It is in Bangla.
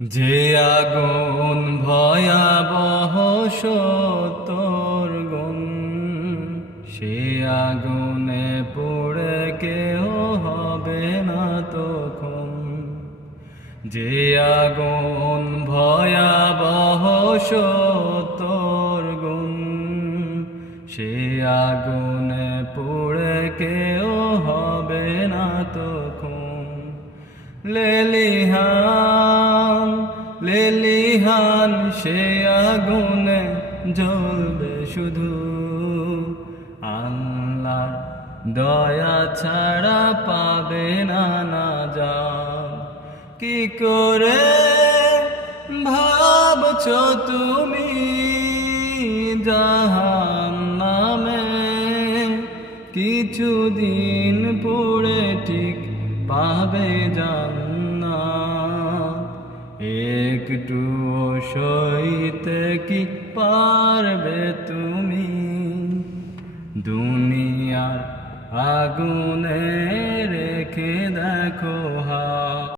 যে আগুন ভয়াবহ সত্যর গুণ, সে আগুনে পুড়ে কেউ হবে না তখন। যে আগুন ভয়াবহ সত্যর গুণ, সে আগুনে পুড়ে কেউ হবে না তখন। লেলিহান লেলিহান সে আগুনে জ্বলবে শুধু, আল্লাহর দয়া ছাড়া পাবে না নাজাত। কি করে ভাবছো তুমি জাহান্নামে কিছুদিন পড়ে ঠিক পাবে জান্নাত? একটু সইতে কি পারবে তুমি দুনিয়ার আগুনে রেখে দেখো হাত?